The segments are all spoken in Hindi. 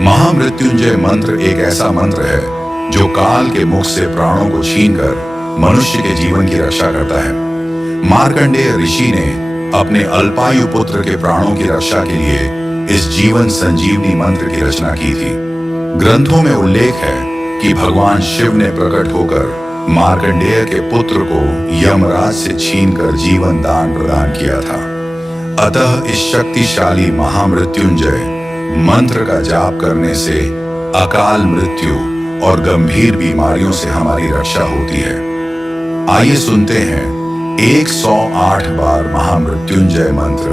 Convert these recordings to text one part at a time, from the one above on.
महामृत्युंजय मंत्र एक ऐसा मंत्र है जो काल के मुख से प्राणों को छीनकर मनुष्य के जीवन की रक्षा करता है। मार्कंडेय ऋषि ने अपने अल्पायु पुत्र के प्राणों की रक्षा के लिए इस जीवन संजीवनी मंत्र की रचना की थी। ग्रंथों में उल्लेख है कि भगवान शिव ने प्रकट होकर मार्कंडेय के पुत्र को यमराज से छीनकर जीवन दान प्रदान किया था। अतः इस शक्तिशाली महामृत्युंजय मंत्र का जाप करने से अकाल मृत्यु और गंभीर बीमारियों से हमारी रक्षा होती है। आइए सुनते हैं 108 बार महामृत्युंजय मंत्र।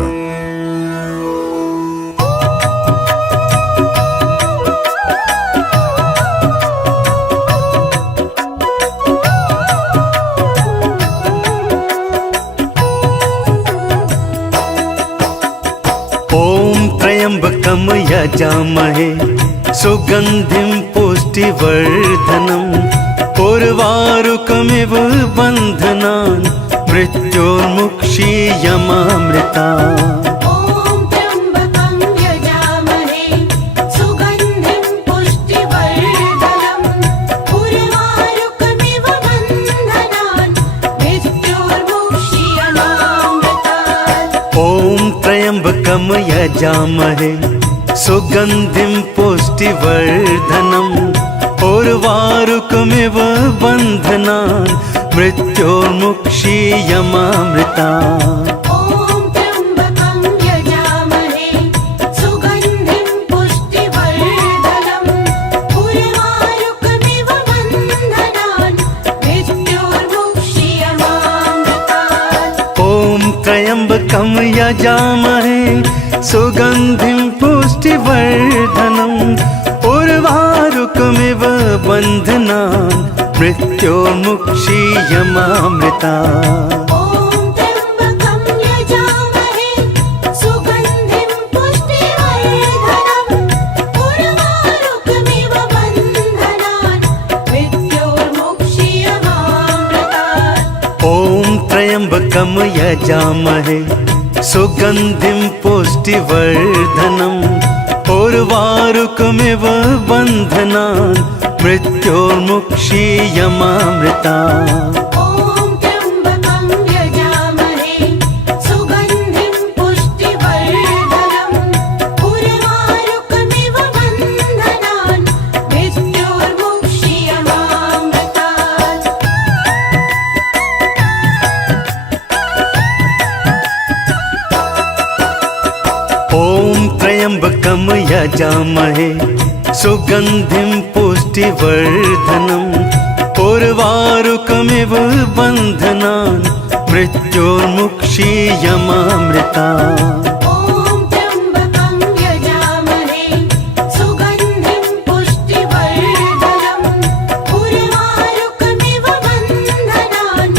ओम त्र्यंबकम यजामहे सुगंधिं पुष्टिवर्धनम् उर्वारुकमिव बन्धनान् मृत्योर्मुक्षीयमामृतात्। ओम त्र्यंबकं यजामहे सुगंधिं पुष्टिवर्धनम् उर्वारुकमिव बन्धनान् मृत्योर्मुक्षीयमामृतात्। ओम त्र्यंबकम यजामहे सुगंधिं पुष्टिवर्धनम् उर्वारुकमिव बन्धनान् मृत्योर्मुक्षीयमामृतात्। ओम त्र्यंबकं यजामहे सुगंधिं पुष्टिवर्धनम् उर्वारुकमिव बन्धनान् मृत्योर्मुक्षीयमामृतात्। ओम त्र्यंबकम यजामहे सुगंधिं पुष्टिवर्धनम् उर्वारुकमिव बन्धनान् मृत्योर्मुक्षीयमामृतात्। ओम त्र्यंबकं यजामहे सुगंधिं पुष्टिवर्धनम् उर्वारुकमिव बन्धनान् मृत्योर्मुक्षीयमामृतात्। ओम त्र्यंबकम यजामहे सुगंधिं पुष्टिवर्धनम् उर्वारुकमिव बन्धनान् मृत्योर्मुक्षीयमामृतात्। ओम त्र्यंबकं यजामहे सुगंधिं पुष्टिवर्धनम् उर्वारुकमिव बन्धनान् मृत्योर्मुक्षीयमामृतात्। ओम त्र्यंबकम यजामहे सुगंधिं पुष्टिवर्धनम् उर्वारुकमिव बन्धनान् मृत्योर्मुक्षीयमामृतात्। ओम त्र्यंबकं यजामहे सुगंधिं पुष्टिवर्धनम् उर्वारुकमिव बन्धनान्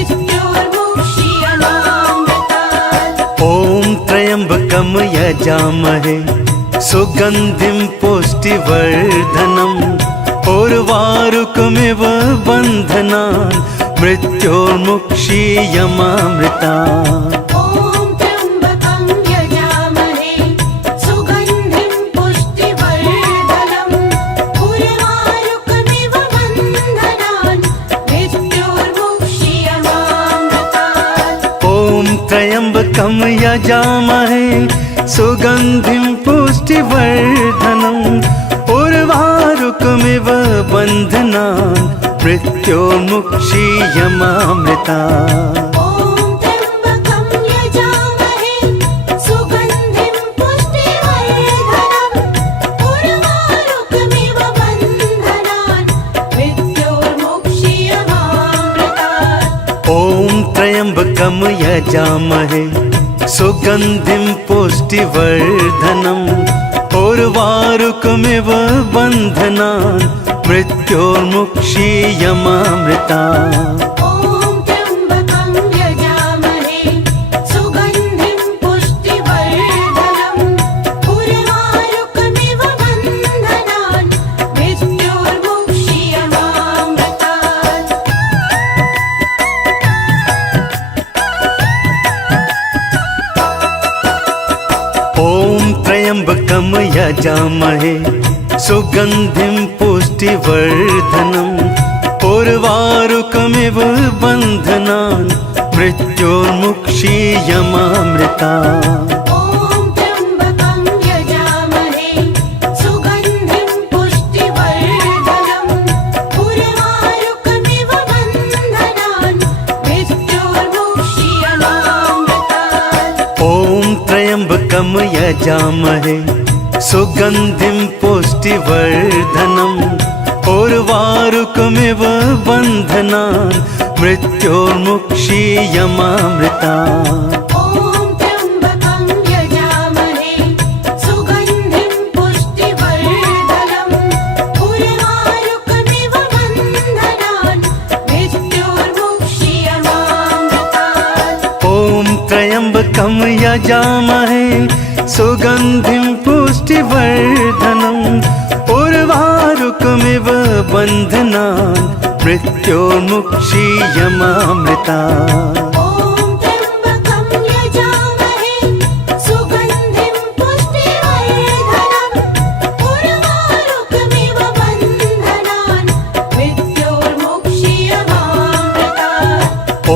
मृत्योर्मुक्षीयमामृतात्। ओम त्र्यंबकम यजामहे सुगंधिं पुष्टिवर्धनम् उर्वारुकमिव बन्धनान् मृत्योर्मुक्षीयमामृतात्। ओम त्र्यंबकं यजामहे सुगंधिं पुष्टिवर्धनम् उर्वारुकमिव बन्धनान् मृत्योर्मुक्षीयमामृतात्। ओम त्र्यंबकम यजामहे सुगंधिं पुष्टिवर्धनम् उर्वारुकमिव बन्धनान् मृत्योर्मुक्षीयमामृतात्। ओम त्र्यंबकं यजामहे सुगंधिं पुष्टिवर्धनम् उर्वारुकमिव बन्धनान् मृत्योर्मुक्षीयमामृतात्। ओम त्र्यंबकम यजामहे सुगंधिं पुष्टिवर्धनम् उर्वारुकमिव बन्धनान् मृत्योर्मुक्षीयमामृतात्। ओम त्र्यंबकं यजामहे सुगंधिं पुष्टिवर्धनम् उर्वारुकमिव बन्धनान् मृत्योर्मुक्षीयमामृतात्। ओम त्र्यंबकम यजामहे सुगन्धिं पुष्टिवर्धनम् उर्वारुकमिव बन्धनान् मृत्योर्मुक्षीयमामृता ॐ त्र्यम्बकं यजामहे सुगन्धिं पुष्टिवर्धनम् उर्वारुकमिव बन्धनान् मृत्योर्मुक्षीयमामृतात् ॐ त्र्यम्बकं यजामहे सुगन्धिं पुष्टिवर्धनम् उर्वारुकमिव बन्धनान् मृत्योर्मुक्षीयमामृता ॐ त्र्यम्बकं यजामहे सुगन्धिं पुष्टिवर्धनम् उर्वारुकमिव बन्धनान् मृत्योर्मुक्षीयमामृतात् ॐ त्र्यम्बकं यजामहे सुगन्धिं पुष्टिवर्धनम् उर्वारुकमिव बन्धनान् मृत्योर्मुक्षीयमामृता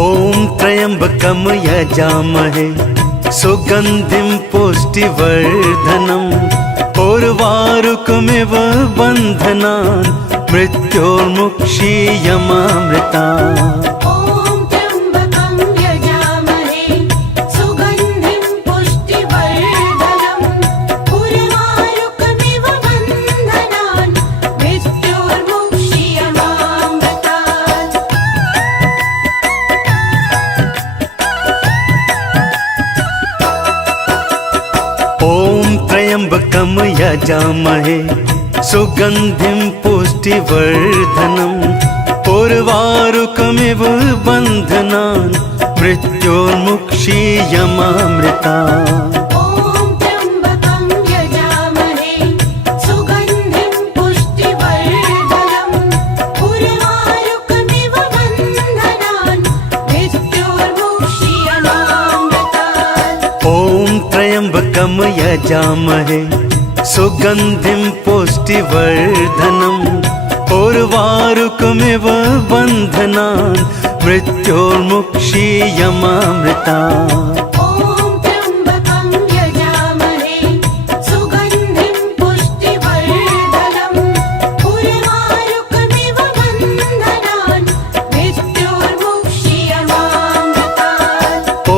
ॐ त्र्यम्बकं यजामहे सुगन्धिं पुष्टिवर्धनम् उर्वारुकमिव बन्धनान् मृत्योर्मुक्षीयमामृतात् ॐ त्र्यम्बकं यजामहे सुगन्धिं पुष्टिवर्धनम् उर्वारुकमिव बन्धनान् मृत्योर्मुक्षीयमामृता ॐ त्र्यम्बकं यजामहे सुगन्धिं पुष्टिवर्धनम् उर्वारुकमिव बन्धनान् मृत्योर्मुक्षीयमामृतात् ॐ त्र्यम्बकं यजामहे सुगन्धिं पुष्टिवर्धनम् उर्वारुकमिव बन्धनान् मृत्योर्मुक्षीयमामृता ॐ त्र्यम्बकं यजामहे सुगन्धिं पुष्टिवर्धनम् उर्वारुकमिव बन्धनान् मृत्योर्मुक्षीयमामृतात् ॐ त्र्यम्बकं यजामहे सुगन्धिं पुष्टिवर्धनम् उर्वारुकमिव बन्धनान् मृत्योर्मुक्षीयमामृता ॐ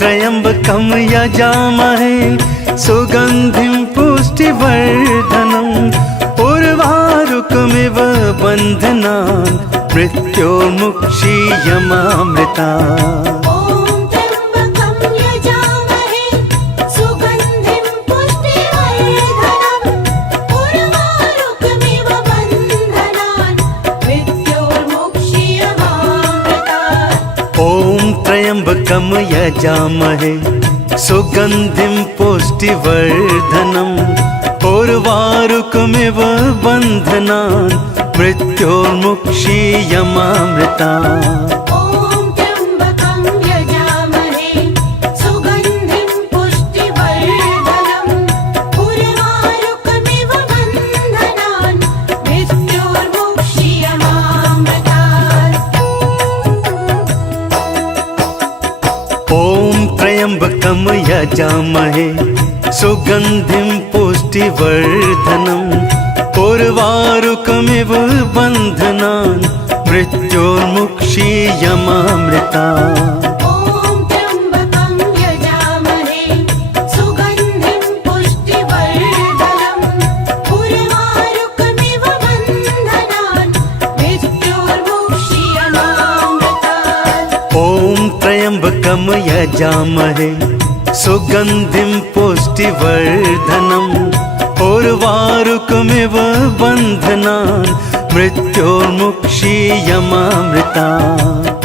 त्र्यम्बकं यजामहे सुगन्धिं पुष्टिवर्धनम् उर्वारुकमिव बन्धनान् मृत्योर्मुक्षीयमामृतात् ॐ त्र्यम्बकं यजामहे सुगन्धिं पुष्टिवर्धनम् उर्वारुकमिव बन्धनान् मृत्योर्मुक्षीयमामृता ॐ त्र्यम्बकं यजामहे सुगन्धिं पुष्टिवर्धनम् उर्वारुकमिव बन्धनान् मृत्योर्मुक्षीयमामृतात् ॐ त्र्यम्बकं यजामहे सुगन्धिं पुष्टिवर्धनम् उर्वारुकमिव बन्धनान् मृत्योर्मुक्षीयमामृता ॐ त्र्यम्बकं यजामहे सुगन्धिं पुष्टिवर्धनम् उर्वारुकमिव बन्धनान् मृत्योर्मुक्षीयमामृतात् ॐ त्र्यम्बकं यजामहे सुगन्धिं पुष्टिवर्धनम् उर्वारुकमिव बन्धनान् मृत्योर्मुक्षीयमामृता ॐ त्र्यम्बकं यजामहे सुगन्धिं पुष्टिवर्धनम् उर्वारुकमिव बन्धनान् मृत्योर्मुक्षीयमामृतात् ॐ त्र्यम्बकं यजामहे सुगन्धिं पुष्टिवर्धनम् उर्वारुकमिव बन्धनान् मृत्योर्मुक्षीयमामृता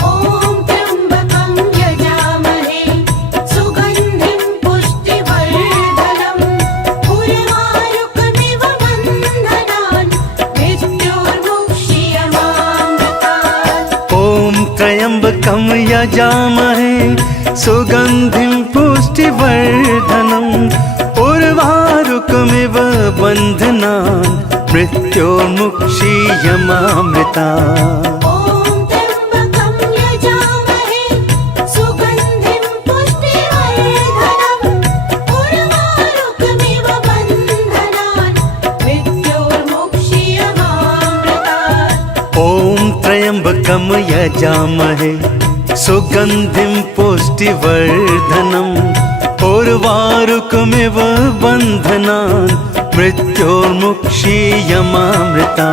ॐ त्र्यम्बकं यजामहे सुगन्धिं पुष्टिवर्धनम् उर्वारुकमिव बन्धनान् मृत्योर्मुक्षीयमामृतात् ॐ त्र्यम्बकं यजामहे सुगन्धिं पुष्टिवर्धनम् उर्वारुकमिव बन्धनान् मृत्योर्मुक्षीयमामृता ॐ त्र्यम्बकं यजामहे सुगन्धिं पुष्टिवर्धनम् उर्वारुकमिव बन्धनान् मृत्योर्मुक्षीयमामृतात् ॐ त्र्यम्बकं यजामहे सुगन्धिं पुष्टिवर्धनम् उर्वारुकमिव बन्धनान् मृत्योर्मुक्षीयमामृता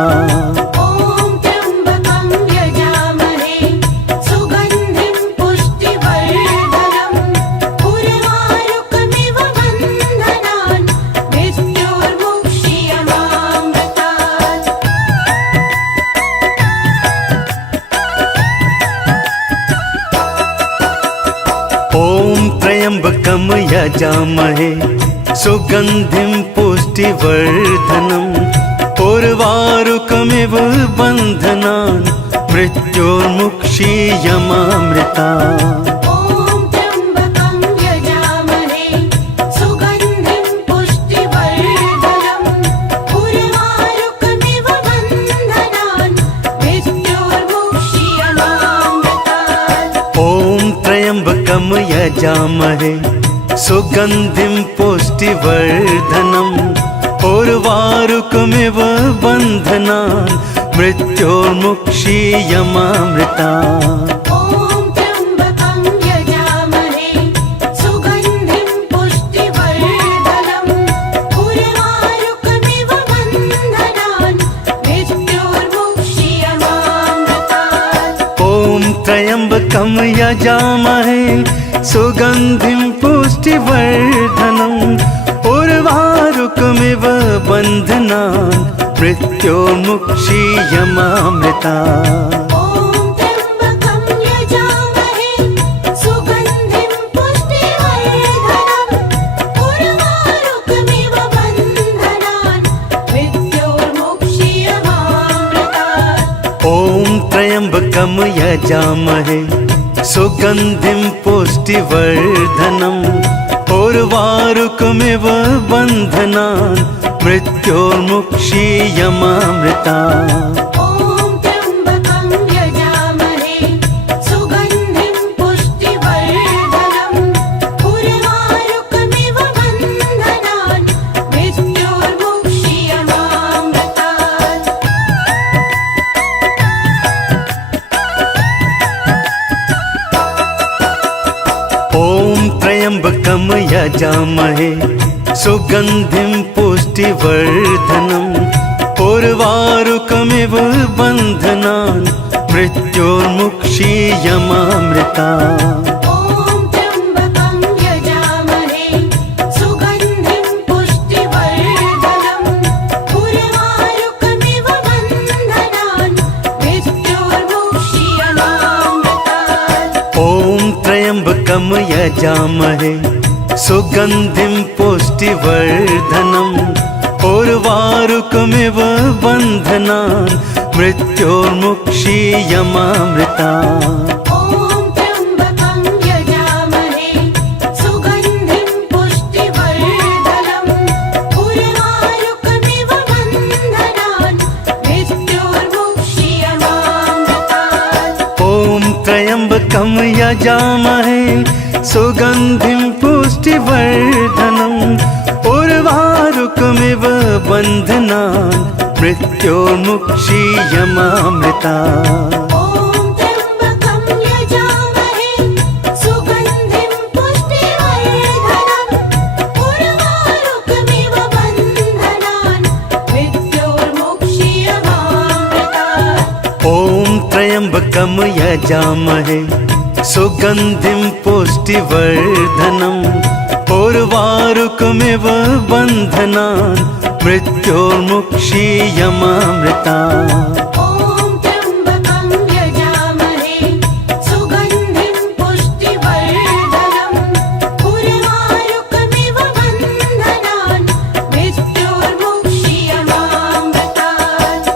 ॐ त्र्यम्बकं यजामहे सुगन्धिं पुष्टिवर्धनम् उर्वारुकमिव बन्धनान् मृत्योर्मुक्षीयमामृतात् ॐ त्र्यम्बकं यजामहे सुगन्धिं पुष्टिवर्धनम् उर्वारुकमिव बन्धनान् मृत्योर्मुक्षीयमामृता ॐ त्र्यम्बकं यजामहे सुगन्धिं पुष्टिवर्धनम् उर्वारुकमिव बन्धनान् मृत्योर्मुक्षीयमामृतात् ॐ त्र्यम्बकं यजामहे सुगन्धिं पुष्टिवर्धनम् उर्वारुकमिव बन्धनान् मृत्योर्मुक्षीयमामृता ॐ त्र्यम्बकं यजामहे सुगन्धिं पुष्टिवर्धनम् उर्वारुकमिव बन्धनान् मृत्योर्मुक्षीयमामृतात् ॐ त्र्यम्बकं यजामहे सुगन्धिं पुष्टिवर्धनम् उर्वारुकमिव बन्धनान् मृत्योर्मुक्षीयमामृता ॐ त्र्यम्बकं यजामहे सुगन्धिं पुष्टिवर्धनम् उर्वारुकमिव बन्धनान् मृत्योर्मुक्षीयमामृतात् ॐ त्र्यम्बकं यजामहे सुगन्धिं पुष्टिवर्धनम् उर्वारुकमिव बन्धनान् मृत्योर्मुक्षीयमामृता ॐ त्र्यम्बकं यजामहे सुगन्धिं पुष्टिवर्धनम् उर्वारुकमिव बन्धनान् मृत्योर्मुक्षीयमामृतात् ॐ त्र्यम्बकं यजामहे सुगन्धिं पुष्टिवर्धनम् उर्वारुकमिव बन्धनान् मृत्योर्मुक्षीयमामृता ॐ त्र्यम्बकं यजामहे सुगन्धिं पुष्टिवर्धनम् उर्वारुकमिव बन्धनान् मृत्योर्मुक्षीयमामृतात् ॐ त्र्यम्बकं यजामहे सुगन्धिं पुष्टिवर्धनम् उर्वारुकमिव बन्धनान् मृत्योर्मुक्षीयमामृता ॐ त्र्यम्बकं यजामहे सुगन्धिं पुष्टिवर्धनम् उर्वारुकमिव बन्धनान् मृत्योर्मुक्षीयमामृतात् ॐ त्र्यम्बकं यजामहे सुगन्धिं पुष्टिवर्धनम् उर्वारुकमिव बन्धनान् मृत्योर्मुक्षीयमामृता ॐ त्र्यम्बकं यजामहे सुगन्धिं पुष्टिवर्धनम् उर्वारुकमिव बन्धनान् मृत्योर्मुक्षीयमामृतात् ॐ त्र्यम्बकं यजामहे सुगन्धिं पुष्टिवर्धनम् उर्वारुकमिव बन्धनान् मृत्योर्मुक्षीयमामृता ॐ त्र्यम्बकं यजामहे सुगन्धिं पुष्टिवर्धनम् उर्वारुकमिव बन्धनान् मृत्योर्मुक्षीयमामृतात्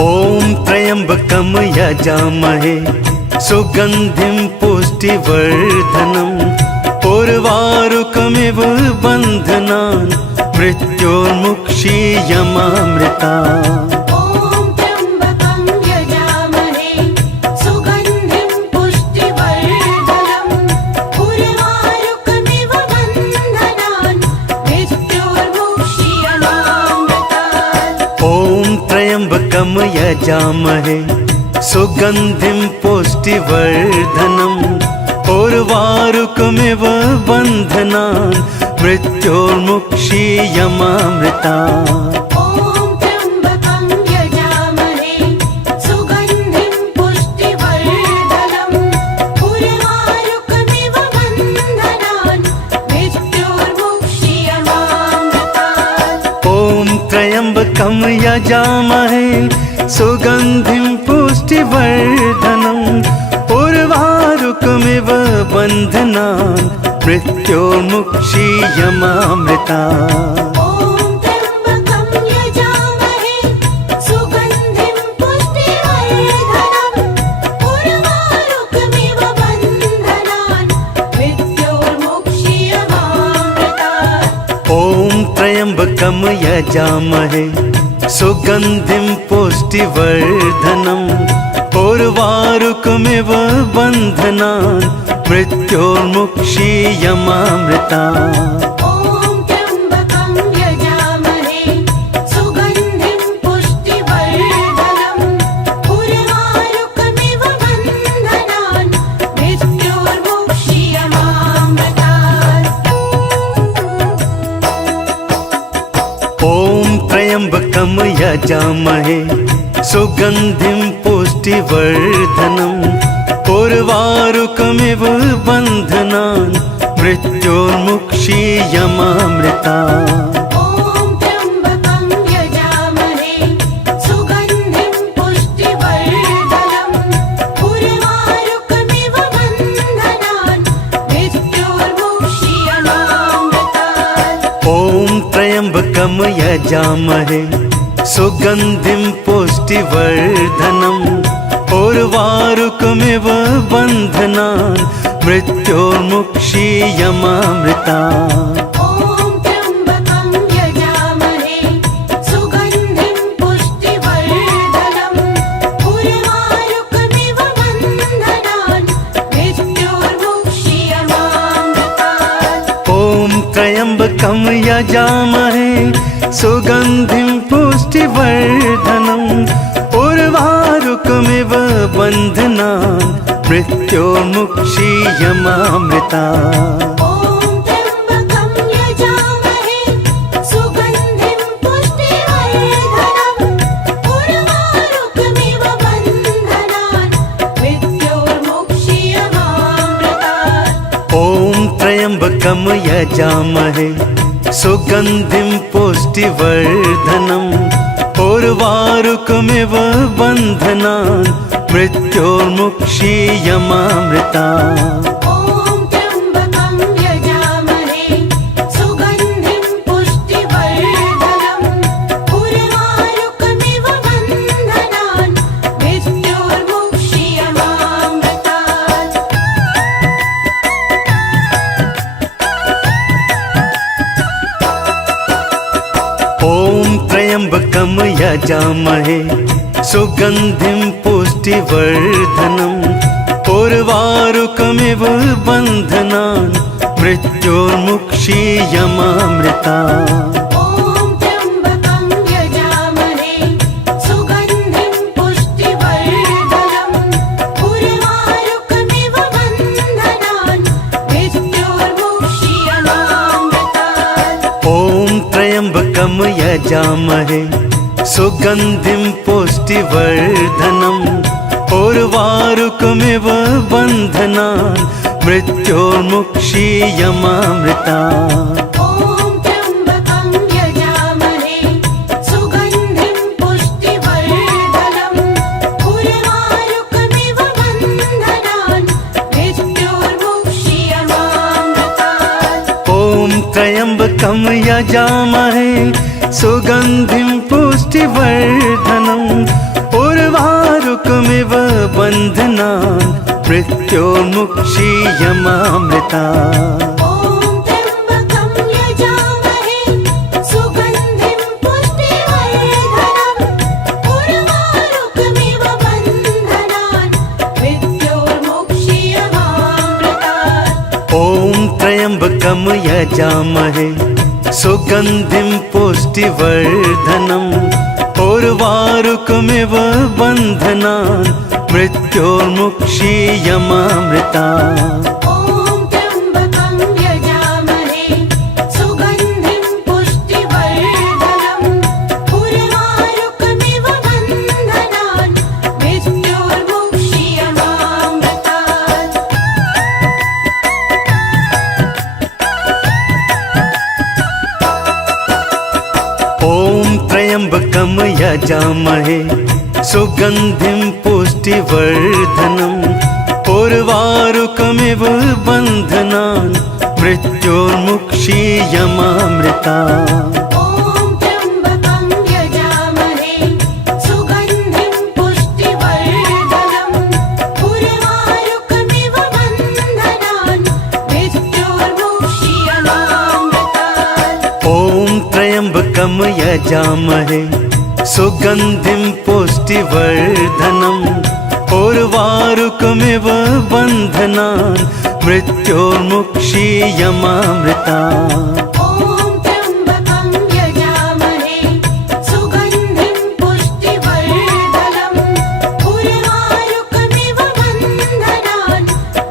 ॐ त्र्यम्बकं यजामहे सुगन्धिं पुष्टिवर्धनम् पुष्टिवर्धनम् उर्वारुकमिव बन्धनान् मृत्योर्मुक्षीयमामृता ॐ त्र्यम्बकं यजामहे सुगन्धिं पुष्टिवर्धनम् उर्वारुकमिव बन्धनान् मृत्योर्मुक्षीयमामृतात् ॐ त्र्यम्बकं यजामहे सुगन्धिं पुष्टिवर्धनम् उर्वारुकमिव बन्धनान् मृत्योर्मुक्षीयमामृता ॐ त्र्यम्बकं यजामहे सुगन्धिं पुष्टिवर्धनम् उर्वारुकमिव बन्धनान् मृत्योर्मुक्षीयमामृतात् ॐ त्र्यम्बकं यजामहे सुगन्धिं पुष्टिवर्धनम् उर्वारुकमिव बन्धनान् मृत्योर्मुक्षीयमामृता ॐ त्र्यम्बकं यजामहे सुगन्धिं पुष्टिवर्धनम् उर्वारुकमिव बन्धनान् मृत्योर्मुक्षीयमामृतात् ॐ त्र्यम्बकं यजामहे सुगन्धिं पुष्टिवर्धनम् उर्वारुकमिव बन्धनान् मृत्योर्मुक्षीयमामृता ॐ त्र्यम्बकं यजामहे सुगन्धिं पुष्टिवर्धनम् उर्वारुकमिव बन्धनान् मृत्योर्मुक्षीयमामृतात् ॐ त्र्यम्बकं यजामहे सुगन्धिं पुष्टिवर्धनम् उर्वारुकमिव बन्धनान् मृत्योर्मुक्षीयमामृता ॐ त्र्यम्बकं यजामहे सुगन्धिं पुष्टिवर्धनम् उर्वारुकमिव बन्धनान् मृत्योर्मुक्षीयमामृतात् ॐ त्र्यम्बकं यजामहे सुगन्धिं पुष्टिवर्धनम् उर्वारुकमिव बन्धनान् मृत्योर्मुक्षीयमामृता ॐ त्र्यम्बकं यजामहे सुगन्धिं पुष्टिवर्धनम् उर्वारुकमिव बन्धनान् मृत्योर्मुक्षीयमामृतात् ॐ त्र्यम्बकं यजामहे सुगन्धिं पुष्टिवर्धनम् उर्वारुकमिव बन्धनान् मृत्योर्मुक्षीयमामृता ॐ त्र्यम्बकं यजामहे सुगन्धिं पुष्टिवर्धनम् उर्वारुकमिव बन्धनान् मृत्योर्मुक्षीयमामृतात् ॐ त्र्यम्बकं यजामहे सुगन्धिं पुष्टिवर्धनम् उर्वारुकमिव बन्धनान् मृत्योर्मुक्षीयमामृता ॐ त्र्यम्बकं यजामहे सुगन्धिं पुष्टिवर्धनम् उर्वारुकमिव बन्धनान् मृत्योर्मुक्षीयमामृतात् ॐ त्र्यम्बकं यजामहे सुगन्धिं पुष्टिवर्धनम् उर्वारुकमिव बन्धनान् मृत्योर्मुक्षीयमामृता ॐ त्र्यम्बकं यजामहे सुगन्धिं पुष्टिवर्धनम् उर्वारुकमिव बन्धनान् मृत्योर्मुक्षीयमामृतात् ॐ त्र्यम्बकं यजामहे सुगन्धिं पुष्टिवर्धनम् उर्वारुकमिव बन्धनान् मृत्योर्मुक्षीयमामृता ॐ त्र्यम्बकं यजामहे सुगन्धिं पुष्टिवर्धनम् उर्वारुकमिव बन्धनान् मृत्योर्मुक्षीयमामृतात् ॐ त्र्यम्बकं यजामहे सुगन्धिं पुष्टिवर्धनम् उर्वारुकमिव बन्धनान् मृत्योर्मुक्षीयमामृता। ॐ त्र्यम्बकं यजामहे सुगन्धिं पुष्टिवर्धनम् उर्वारुकमिव बन्धनान् मृत्योर्मुक्षीयमामृतात्। ॐ त्र्यम्बकं यजामहे सुगन्धिं पुष्टिवर्धनम् उर्वारुकमिव बन्धनान् मृत्योर्मुक्षीयमामृता। ॐ त्र्यम्बकं यजामहे सुगन्धिं पुष्टिवर्धनम् उर्वारुकमिव बन्धनान् मृत्योर्मुक्षीयमामृतात्। ॐ त्र्यम्बकं यजामहे सुगन्धिं पुष्टिवर्धनम् उर्वारुकमिव बन्धनान् मृत्योर्मुक्षीयमामृता। ॐ त्र्यम्बकं यजामहे सुगन्धिं पुष्टिवर्धनम् उर्वारुकमिव बन्धनान् मृत्योर्मुक्षीयमामृतात्। ॐ त्र्यम्बकं यजामहे सुगन्धिं पुष्टिवर्धनम् उर्वारुकमिव बन्धनान् मृत्योर्मुक्षीयमामृता। ॐ त्र्यम्बकं यजामहे सुगन्धिं पुष्टिवर्धनम् उर्वारुकमिव बन्धनान्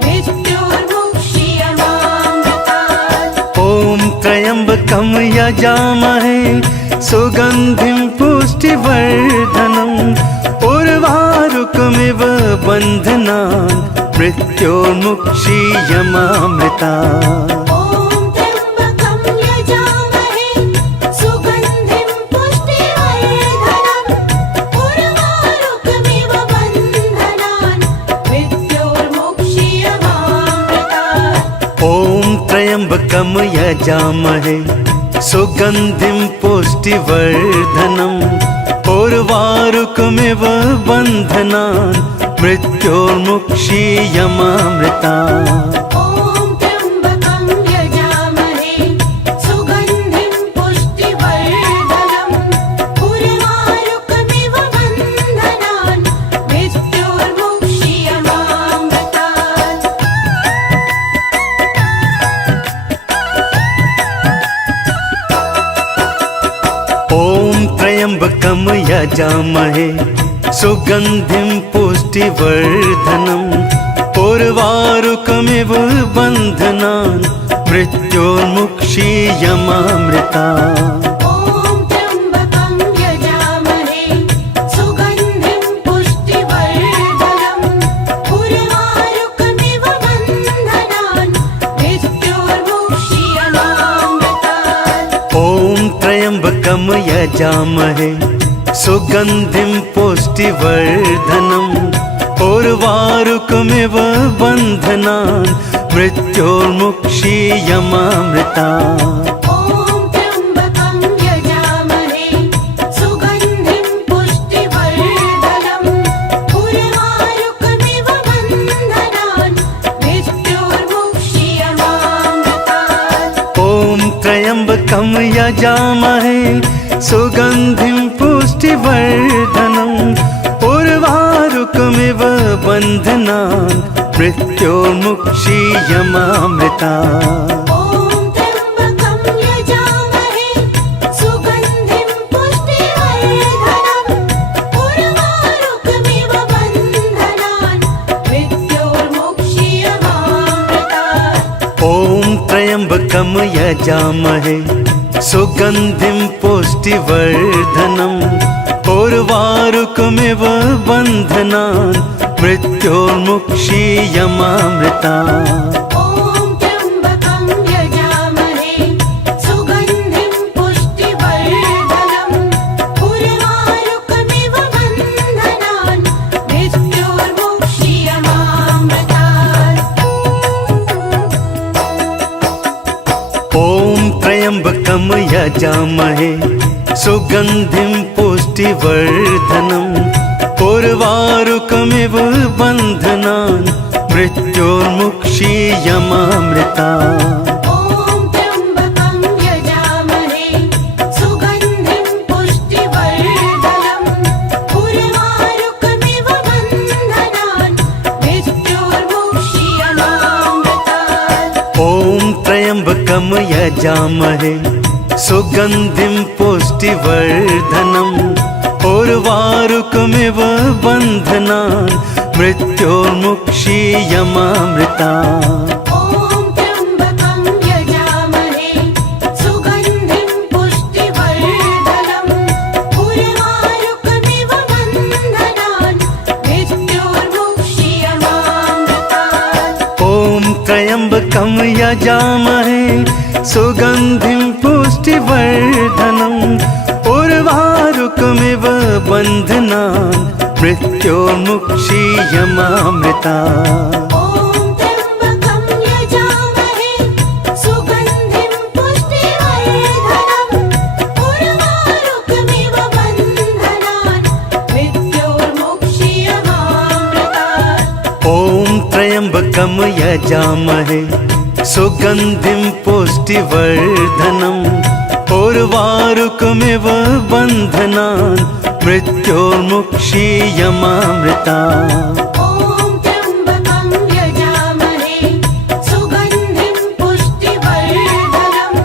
मृत्योर्मुक्षीयमामृतात्। ॐ त्र्यम्बकं यजामहे सुगन्धिं पुष्टिवर्धनम् उर्वारुकमिव बन्धनान् मृत्योर्मुक्षीयमामृता। ॐ त्र्यम्बकं यजामहे सुगन्धिं पुष्टिवर्धनम् उर्वारुकमिव बन्धनान् मृत्योर्मुक्षीयमामृतात्। ॐ त्र्यम्बकं यजामहे सुगन्धिं पुष्टिवर्धनम् उर्वारुकमिव बन्धनान् मृत्योर्मुक्षीयमामृता। ॐ त्र्यम्बकं यजामहे सुगन्धिं पुष्टिवर्धनम् उर्वारुकमिव बन्धनान् मृत्योर्मुक्षीयमामृतात्। ॐ त्र्यम्बकं यजामहे सुगन्धिं पुष्टिवर्धनम् उर्वारुकमिव बन्धनान् मृत्योर्मुक्षीयमामृता। ॐ त्र्यम्बकं यजामहे सुगन्धिं पुष्टिवर्धनम् उर्वारुकमिव बन्धनान् मृत्योर्मुक्षीयमामृतात्। ॐ त्र्यम्बकं यजामहे सुगन्धिं पुष्टिवर्धनम् उर्वारुकमिव बन्धनान् मृत्योर्मुक्षीयमामृता। ॐ त्र्यम्बकं यजामहे सुगन्धिं पुष्टिवर्धनम् उर्वारुकमिव बन्धनान् मृत्योर्मुक्षीयमामृतात्। ॐ त्र्यम्बकं यजामहे सुगन्धिं पुष्टिवर्धनम् उर्वारुकमिव बन्धनान् मृत्योर्मुक्षीयमामृता। ॐ त्र्यम्बकं यजामहे सुगन्धिं पुष्टिवर्धनम् उर्वारुकमिव बन्धनान् मृत्योर्मुक्षीयमामृतात्। ॐ त्र्यम्बकं यजामहे सुगन्धिं पुष्टिवर्धनम् उर्वारुकमिव बन्धनान् मृत्योर्मुक्षीयमामृता। ॐ त्र्यम्बकं यजामहे सुगन्धिं पुष्टिवर्धनम् उर्वारुकमिव बन्धनान् मृत्योर्मुक्षीयमामृतात्। ॐ त्र्यम्बकं यजामहे सुगन्धिं पुष्टिवर्धनम् उर्वारुकमिव बन्धनान् मृत्योर्मुक्षीयमामृता। ॐ त्र्यम्बकं यजामहे सुगन्धिं पुष्टिवर्धनम् उर्वारुकमिव बन्धनान् मृत्योर्मुक्षीयमामृतात्। ॐ त्र्यम्बकं यजामहे सुगन्धिं पुष्टिवर्धनम् उर्वारुकमिव बन्धनान् मृत्योर्मुक्षीयमामृता। ॐ त्र्यम्बकं यजामहे सुगन्धिं पुष्टिवर्धनम् उर्वारुकमिव बन्धनान् मृत्योर्मुक्षीयमामृतात्। ॐ त्र्यम्बकं यजामहे सुगन्धिं पुष्टिवर्धनम् उर्वारुकमिव बन्धनान् मृत्योर्मुक्षीयमामृता। ॐ त्र्यम्बकं यजामहे सुगन्धिं पुष्टिवर्धनम् उर्वारुकमिव बन्धनान् मृत्योर्मुक्षीयमामृतात्। ॐ त्र्यम्बकं यजामहे सुगन्धिं पुष्टिवर्धनम् उर्वारुकमिव बन्धनान् मृत्योर्मुक्षीयमामृता। ॐ त्र्यम्बकं यजामहे सुगन्धिं पुष्टिवर्धनम्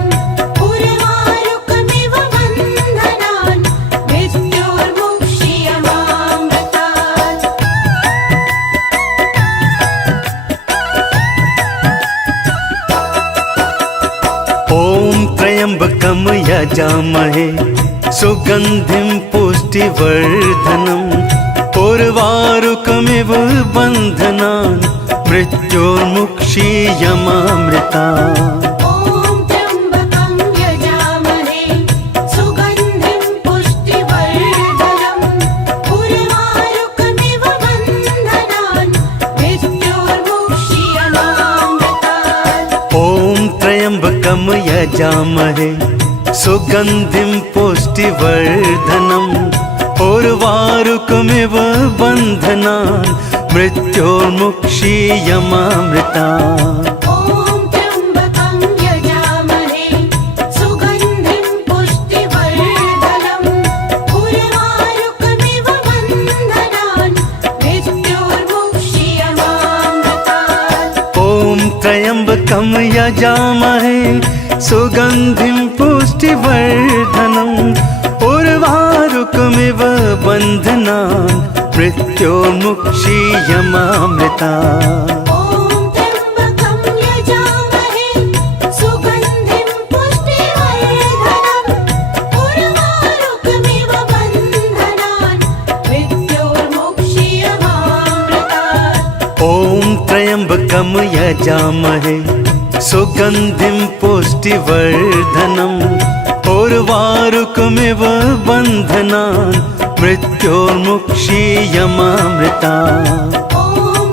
उर्वारुकमिव बन्धनान् मृत्योर्मुक्षीयमामृतात्। ॐ त्र्यम्बकं यजामहे सुगन्धिं पुष्टिवर्धनम् उर्वारुकमिव बन्धनान् मृत्योर्मुक्षीयमामृता। ॐ त्र्यम्बकं यजामहे सुगन्धिं पुष्टिवर्धनम् उर्वारुकमिव बन्धनान् मृत्योर्मुक्षीयमामृतात्। ॐ त्र्यम्बकं यजामहे सुगन्धिं पुष्टिवर्धनम् उर्वारुकमिव बन्धनान् मृत्योर्मुक्षीयमामृता। ॐ त्र्यम्बकं यजामहे सुगन्धिं पुष्टिवर्धनम् उर्वारुकमिव बन्धनान् मृत्योर्मुक्षीयमामृतात्। ॐ त्र्यम्बकं यजामहे सुगन्धिं पुष्टिवर्धनम् उर्वारुकमिव बन्धनान् मृत्योर्मुक्षीयमामृता। ॐ त्र्यम्बकं यजामहे सुगन्धिं पुष्टिवर्धनम् उर्वारुकमिव बन्धनान् मृत्योर्मुक्षीयमामृतात्। ॐ त्र्यम्बकं यजामहे सुगन्धिं पुष्टिवर्धनम् उर्वारुकमिव बन्धनान् मृत्योर्मुक्षीयमामृता। ॐ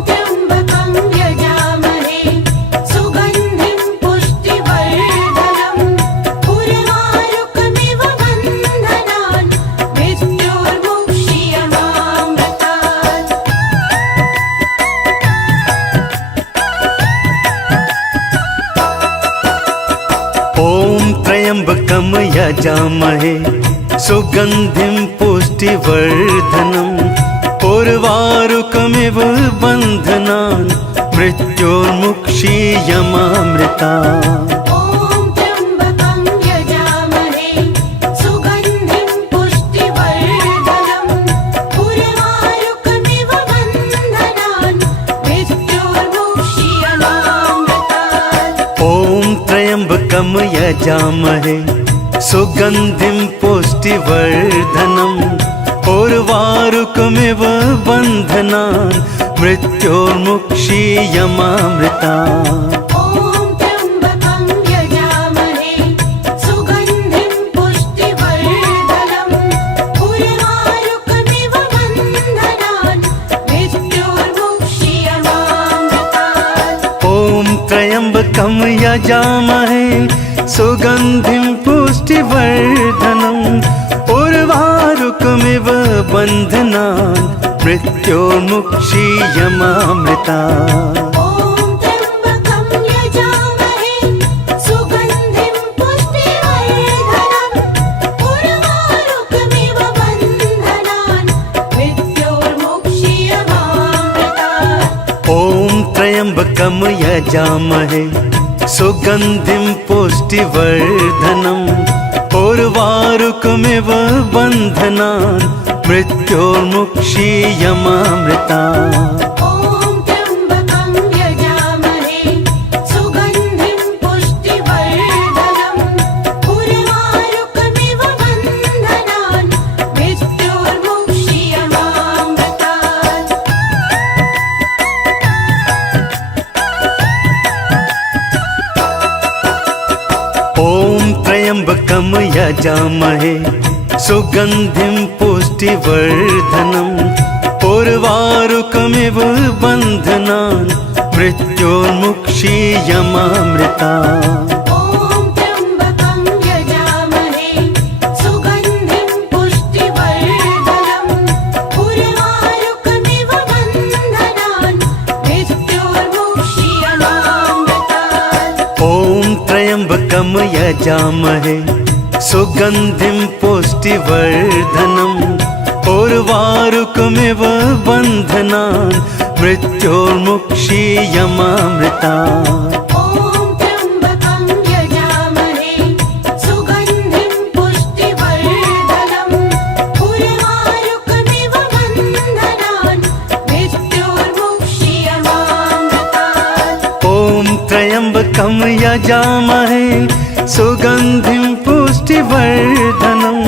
त्र्यम्बकं यजामहे सुगन्धिं पुष्टिवर्धनम् उर्वारुकमिव बन्धनान् मृत्योर्मुक्षीयमामृतात्। ॐ त्र्यम्बकं यजामहे सुगन्धिं पुष्टिवर्धनम् उर्वारुकमिव बन्धनान् मृत्योर्मुक्षीयमामृता। ॐ त्र्यम्बकं यजामहे सुगन्धिं पुष्टिवर्धनम् उर्वारुकमिव बन्धनान् मृत्योर्मुक्षीयमामृतात्। ॐ त्र्यम्बकं यजामहे सुगन्धिं पुष्टिवर्धनम् उर्वारुकमिव बन्धनान् मृत्योर्मुक्षीयमामृता। ॐ त्र्यम्बकं यजामहे सुगन्धिं पुष्टिवर्धनम् उर्वारुकमिव बन्धनान् मृत्योर्मुक्षीयमामृतात्। ॐ त्र्यम्बकं यजामहे सुगन्धिं पुष्टिवर्धनम् उर्वारुकमिव बन्धनान् मृत्योर्मुक्षीयमामृता। त्र्यम्बकं यजामहे सुगन्धिं पुष्टिवर्धनम् उर्वारुकमिव बन्धनान् मृत्योर्मुक्षीयमामृतात्। ॐ त्र्यम्बकं यजामहे सुगन्धिं पुष्टिवर्धनम् उर्वारुकमिव बन्धनान् मृत्योर्मुक्षीयमामृतात्। ॐ त्र्यम्बकं यजामहे सुगन्धिं पुष्टिवर्धनम् उर्वारुकमिव बन्धनान् मृत्योर्मुक्षीयमामृतात्। ॐ त्र्यम्बकं यजामहे सुगन्धिं पुष्टिवर्धनम् उर्वारुकमिव बन्धनान् मृत्योर्मुक्षीयमामृतात्। ॐ त्र्यम्बकं यजामहे सुगन्धिं पुष्टिवर्धनम् उर्वारुकमिव बन्धनान् मृत्योर्मुक्षीयमामृतात्। ॐ त्र्यम्बकं यजामहे सुगन्धिं पुष्टिवर्धनम् उर्वारुकमिव बन्धनान् मृत्योर्मुक्षीयमामृतात्। ॐ त्र्यम्बकं यजामहे सुगन्धिं पुष्टिवर्धनम्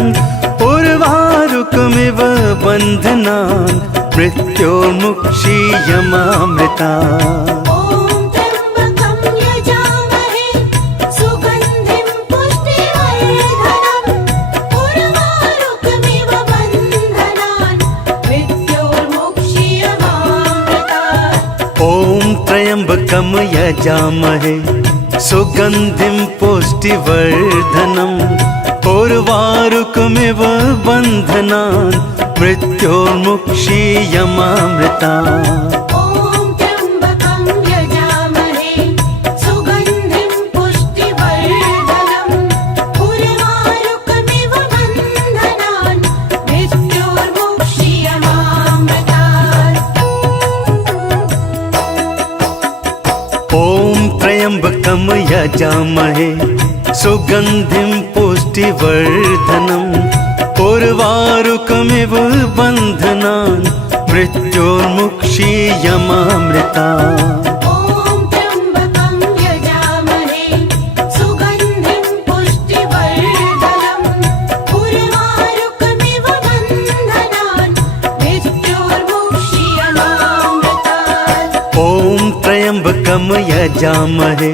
उर्वारुकमिव बन्धनान् मृत्योर्मुक्षीयमामृतात्। ॐ त्र्यम्बकं यजामहे सुगन्धिं पुष्टिवर्धनम् उर्वारुकमिव बन्धनान् मृत्योर्मुक्षीयमामृतात्। ॐ त्र्यम्बकं यजामहे सुगन्धिं पुष्टिवर्धनम् उर्वारुकमिव बन्धनान् मृत्योर्मुक्षीयमामृतात्। ॐ त्र्यम्बकं यजामहे सुगन्धिं पुष्टिवर्धनम् उर्वारुकमिव बन्धनान् मृत्योर्मुक्षीयमामृतात्। ॐ त्र्यम्बकं यजामहे सुगन्धिं पुष्टिवर्धनम् उर्वारुकमिव बन्धनान् मृत्योर्मुक्षीयमामृतात्। ॐ त्र्यम्बकं यजामहे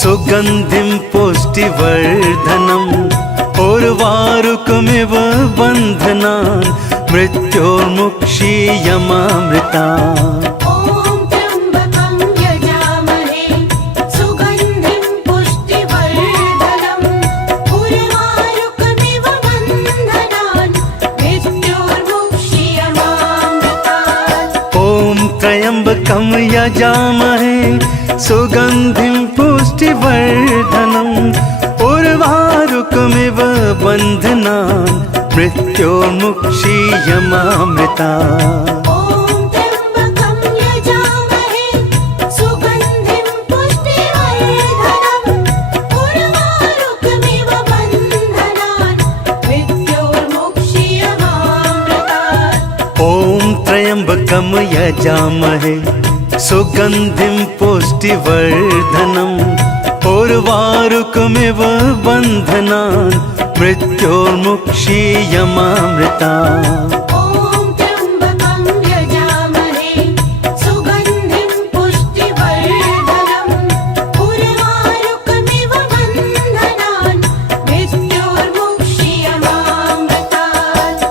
सुगन्धिं पुष्टिवर्धनम् उर्वारुकमिव बन्धनान् मृत्योर्मुक्षीयमामृतात्। ॐ त्र्यम्बकं यजामहे सुगन्धिं पुष्टिवर्धनम् उर्वारुकमिव बन्धनान् मृत्योर्मुक्षीयमामृतात्। ॐ त्र्यम्बकं यजामहे सुगन्धिं पुष्टिवर्धनम् उर्वारुकमिव बन्धनान् मृत्योर्मुक्षीयमामृतात्। ॐ त्र्यम्बकं यजामहे सुगन्धिं पुष्टिवर्धनम् उर्वारुकमिव बन्धनान् मृत्योर्मुक्षीयमामृतात्। ॐ त्र्यम्बकं यजामहे सुगन्धिं पुष्टिवर्धनम् उर्वारुकमिव बन्धनान् मृत्योर्मुक्षीयमामृतात्। ॐ त्र्यम्बकं यजामहे सुगन्धिं पुष्टिवर्धनम् उर्वारुकमिव बन्धनान् मृत्योर्मुक्षीयमामृतात्। ॐ त्र्यम्बकं यजामहे सुगन्धिं पुष्टिवर्धनम् उर्वारुकमिव बन्धनान् मृत्योर्मुक्षीयमामृतात्।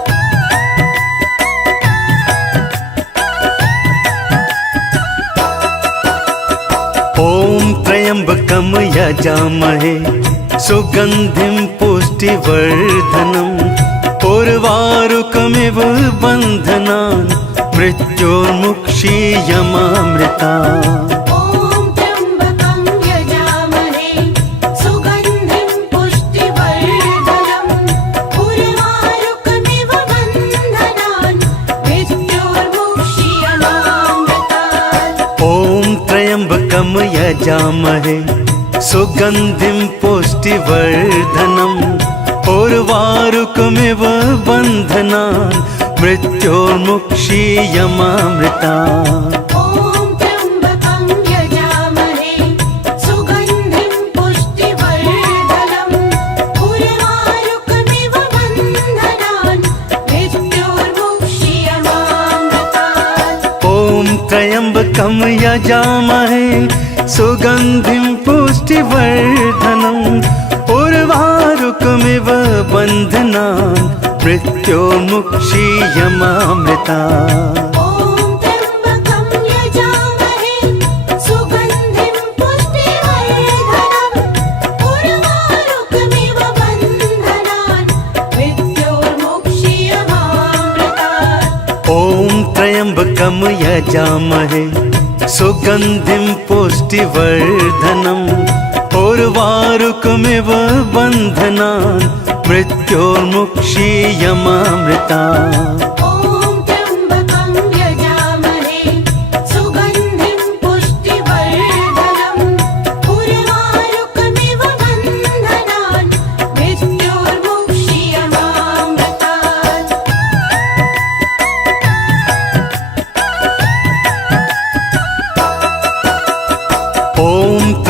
ॐ त्र्यम्बकं यजामहे सुगन्धिं पुष्टिवर्धनम् उर्वारुकमिव बन्धनान् मृत्योर्मुक्षीयमामृतात्। ॐ त्र्यम्बकं यजामहे सुगन्धिं पुष्टिवर्धनम् उर्वारुकमिव बन्धनान् मृत्योर्मुक्षीयमामृतात्। ॐ त्र्यम्बकं यजामहे सुगन्धिं पुष्टिवर्धनम् उर्वारुकमिव बन्धनान् मृत्योर्मुक्षीयमामृतात्। ॐ त्र्यम्बकं यजामहे सुगन्धिं पुष्टिवर्धनम् उर्वारुकमिव बन्धनान् मृत्योर्मुक्षीयमामृतात्। ॐ त्र्यम्बकं यजामहे सुगन्धिं पुष्टिवर्धनम् उर्वारुकमिव बन्धनान् मृत्योर्मुक्षीयमामृतात्। ॐ त्र्यम्बकं यजामहे सुगन्धिं पुष्टिवर्धनम् उर्वारुकमिव बन्धनान् मृत्योर्मुक्षीयमामृतात्। ॐ त्र्यम्बकं यजामहे सुगन्धिं पुष्टिवर्धनम् उर्वारुकमिव बन्धनान् मृत्योर्मुक्षीयमामृतात्। ॐ त्र्यम्बकं यजामहे सुगन्धिं पुष्टिवर्धनम् उर्वारुकमिव बन्धनान् मृत्योर्मुक्षीयमामृतात्। ॐ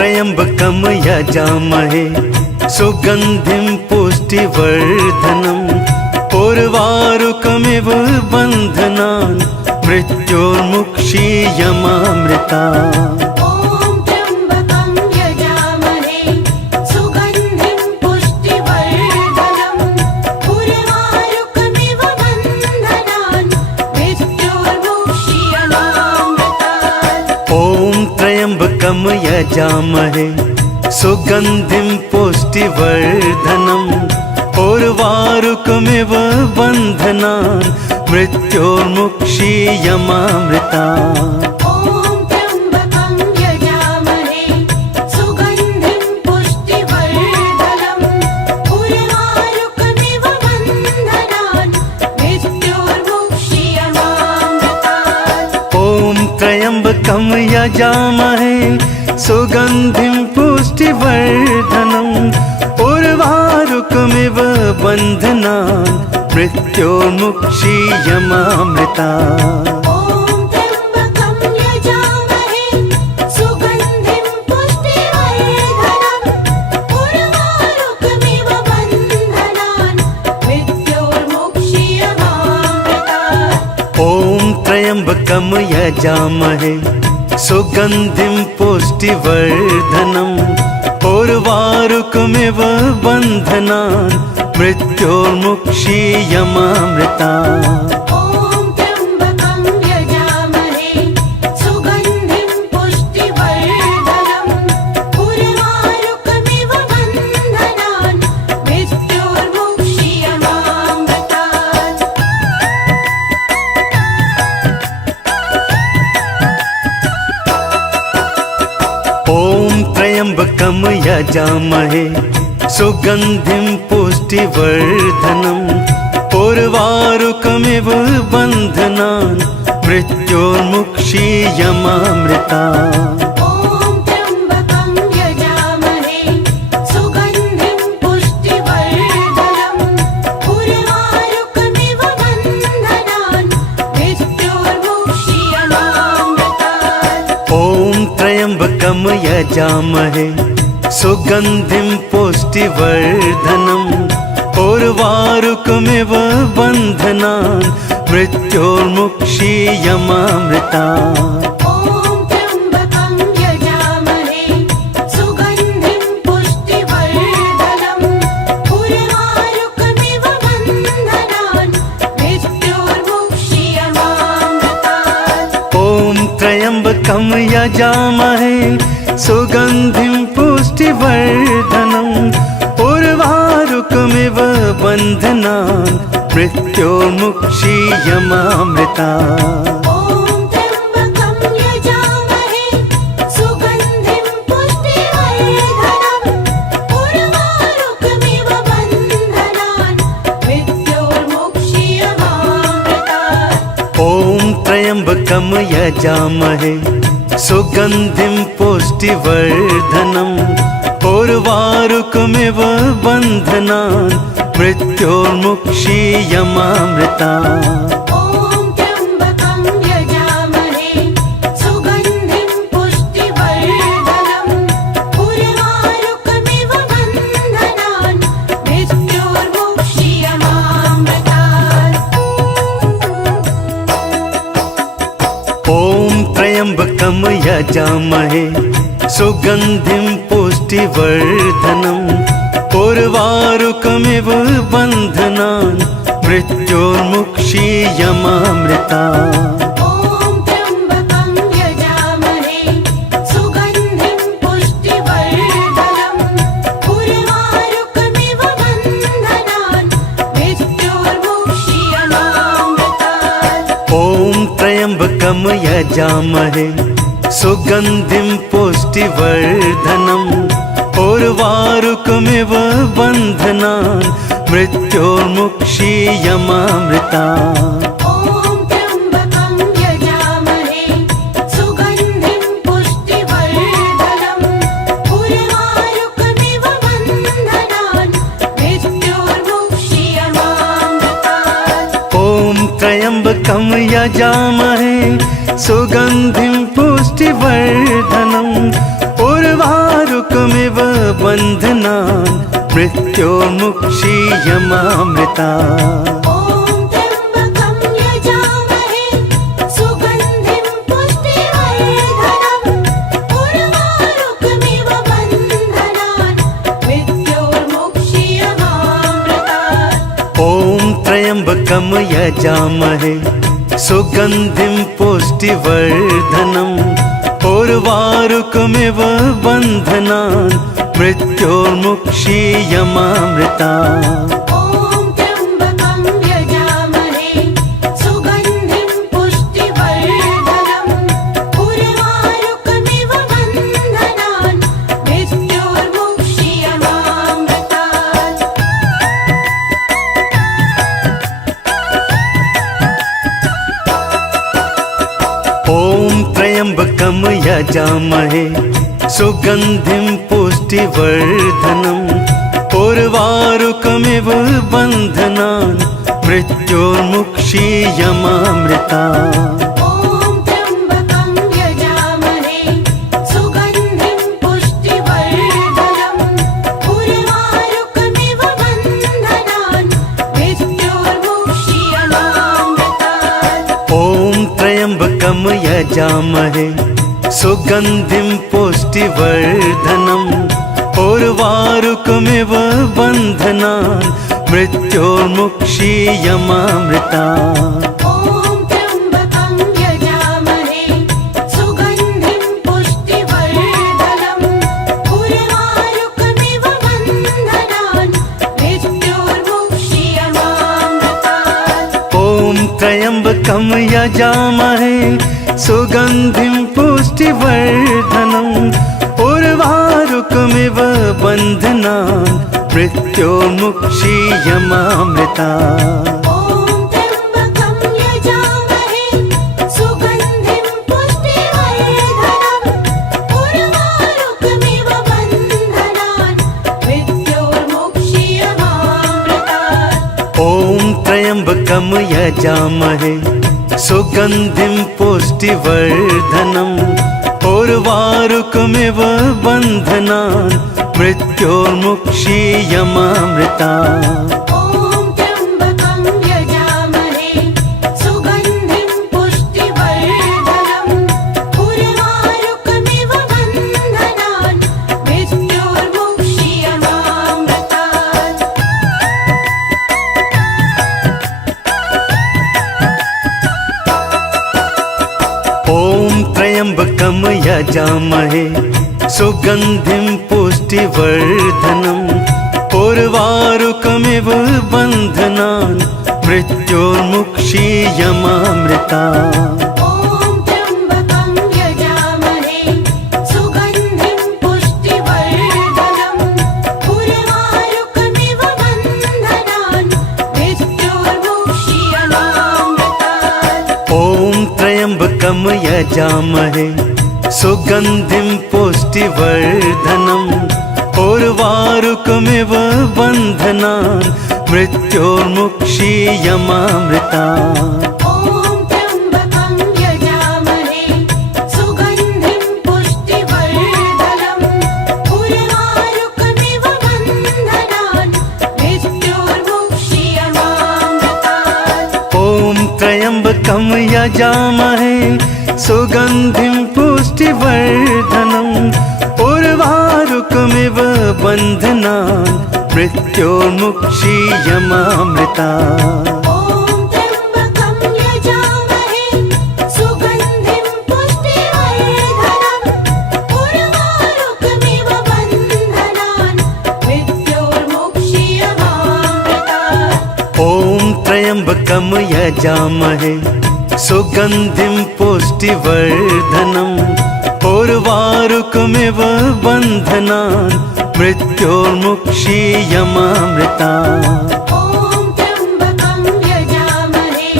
त्र्यम्बकं यजामहे सुगन्धिं पुष्टिवर्धनम् उर्वारुकमिव बन्धनान् मृत्योर्मुक्षीयमामृतात्। ॐ त्र्यम्बकं यजामहे सुगन्धिं पुष्टिवर्धनम् उर्वारुकमिव बन्धनान् मृत्योर्मुक्षीयमामृतात्। ॐ त्र्यम्बकं यजामहे सुगन्धिं पुष्टिवर्धनम् उर्वारुकमिव बन्धनान् मृत्योर्मुक्षीयमामृतात्। ॐ त्र्यम्बकं यजामहे सुगन्धिं पुष्टिवर्धनम् उर्वारुकमिव बन्धनान् मृत्योर्मुक्षीयमामृतात्। ॐ त्र्यम्बकं यजामहे सुगन्धिं पुष्टिवर्धनम् उर्वारुकमिव बन्धनान् मृत्योर्मुक्षीयमामृतात्। ॐ त्र्यम्बकं यजामहे सुगन्धिं पुष्टिवर्धनम् उर्वारुकमिव बन्धनान् मृत्योर्मुक्षीयमामृतात्। ॐ त्र्यम्बकं यजामहे सुगन्धिं पुष्टिवर्धनम् उर्वारुकमिव बन्धनान् मृत्योर्मुक्षीयमामृतात्। ॐ त्र्यम्बकं यजामहे सुगन्धिं पुष्टिवर्धनम् उर्वारुकमिव बन्धनान् मृत्योर्मुक्षीयमामृतात्। ॐ त्र्यम्बकं यजामहे सुगन्धिं पुष्टिवर्धनम् उर्वारुकमिव बन्धनान् मृत्योर्मुक्षीयमामृतात्। ॐ त्र्यम्बकं यजामहे सुगन्धिं पुष्टिवर्धनम् उर्वारुकमिव बन्धनान् मृत्योर्मुक्षीयमामृतात्। ॐ त्र्यम्बकं यजामहे सुगन्धिं पुष्टिवर्धनम् उर्वारुकमिव बन्धनान् मृत्योर्मुक्षीयमामृतात्। ॐ त्र्यम्बकं यजामहे सुगन्धिं पुष्टिवर्धनम् उर्वारुकमिव बन्धनान् मृत्योर्मुक्षीयमामृतात्। ॐ त्र्यम्बकं यजामहे सुगन्धिं पुष्टिवर्धनम् उर्वारुकमिव बन्धनान् मृत्योर्मुक्षीयमामृतात्। ॐ त्र्यम्बकं यजामहे सुगन्धिं पुष्टिवर्धनम् उर्वारुकमिव बन्धनान् मृत्योर्मुक्षीयमामृतात्। ॐ त्र्यम्बकं यजामहे सुगन्धिं पुष्टिवर्धनम् पुष्टिवर्धनम् उर्वारुकमिव बन्धनान् मृत्योर्मुक्षीयमामृता ॐ त्र्यम्बकं यजामहे सुगन्धिं पुष्टिवर्धनम् उर्वारुकमिव बन्धनान् मृत्योर्मुक्षीयमामृतात् ॐ त्र्यम्बकं यजामहे सुगन्धिं पुष्टिवर्धनम् उर्वारुकमिव बन्धनान् मृत्योर्मुक्षीयमामृता ॐ त्र्यम्बकं यजामहे सुगन्धिं पुष्टिवर्धनम् उर्वारुकमिव बन्धनान् मृत्योर्मुक्षीयमामृतात् ॐ त्र्यम्बकं यजामहे सुगन्धिं पुष्टिवर्धनम् उर्वारुकमिव बन्धनान् मृत्योर्मुक्षीयमामृता ॐ त्र्यम्बकं यजामहे सुगन्धिं पुष्टिवर्धनम् उर्वारुकमिव बन्धनान् मृत्योर्मुक्षीयमामृतात् ॐ त्र्यम्बकं यजामहे सुगन्धिं पुष्टिवर्धनम् उर्वारुकमिव बन्धनान् मृत्योर्मुक्षीयमामृता ॐ त्र्यम्बकं यजामहे सुगन्धिं पुष्टिवर्धनम् उर्वारुकमिव बन्धनान् मृत्योर्मुक्षीयमामृतात् ॐ त्र्यम्बकं यजामहे सुगन्धिं पुष्टिवर्धनम् उर्वारुकमिव बन्धनान् मृत्योर्मुक्षीयमामृता ॐ त्र्यम्बकं यजामहे सुगन्धिं पुष्टिवर्धनम् उर्वारुकमिव बन्धनान् मृत्योर्मुक्षीयमामृतात् ॐ त्र्यम्बकं यजामहे सुगन्धिं पुष्टिवर्धनम् उर्वारुकमिव बन्धनान् मृत्योर्मुक्षीयमामृता ॐ त्र्यम्बकं यजामहे सुगन्धिं पुष्टिवर्धनम् उर्वारुकमिव बन्धनान् मृत्योर्मुक्षीयमामृतात् ॐ त्र्यम्बकं यजामहे सुगन्धिं पुष्टिवर्धनम् उर्वारुकमिव बन्धनान् मृत्योर्मुक्षीयमामृता ॐ त्र्यम्बकं यजामहे सुगन्धिं पुष्टिवर्धनम् उर्वारुकमिव बन्धनान् मृत्योर्मुक्षीयमामृतात् ॐ त्र्यम्बकं यजामहे सुगन्धिं पुष्टिवर्धनम् उर्वारुकमिव बन्धनान् मृत्योर्मुक्षीयमामृता ॐ त्र्यम्बकं यजामहे सुगन्धिं पुष्टिवर्धनम् उर्वारुकमिव बन्धनान् मृत्योर्मुक्षीयमामृतात् ॐ त्र्यम्बकं यजामहे सुगन्धिं पुष्टिवर्धनम् उर्वारुकमिव बन्धनान् मृत्योर्मुक्षीयमामृता ॐ त्र्यम्बकं यजामहे सुगन्धिं पुष्टिवर्धनम् उर्वारुकमिव बन्धनान् मृत्योर्मुक्षीयमामृतात् ॐ त्र्यम्बकं यजामहे सुगन्धिं पुष्टिवर्धनम् उर्वारुकमिव बन्धनान् मृत्योर्मुक्षीयमामृता ॐ त्र्यम्बकं यजामहे सुगन्धिं पुष्टिवर्धनम् उर्वारुकमिव बन्धनान् मृत्योर्मुक्षीयमामृतात् ॐ त्र्यम्बकं यजामहे सुगन्धिं पुष्टिवर्धनम् पुष्टिवर्धनम् उर्वारुकमिव बन्धनान् मृत्योर्मुक्षीयमामृता ॐ त्र्यम्बकं यजामहे सुगन्धिं पुष्टिवर्धनम् उर्वारुकमिव बन्धनान् मृत्योर्मुक्षीयमामृतात् ॐ त्र्यम्बकं यजामहे सुगन्धिं पुष्टिवर्धनम् उर्वारुकमिव बन्धनान् मृत्योर्मुक्षीयमामृता ॐ त्र्यम्बकं यजामहे सुगन्धिं पुष्टिवर्धनम् उर्वारुकमिव बन्धनान् मृत्योर्मुक्षीयमामृतात् ॐ त्र्यम्बकं यजामहे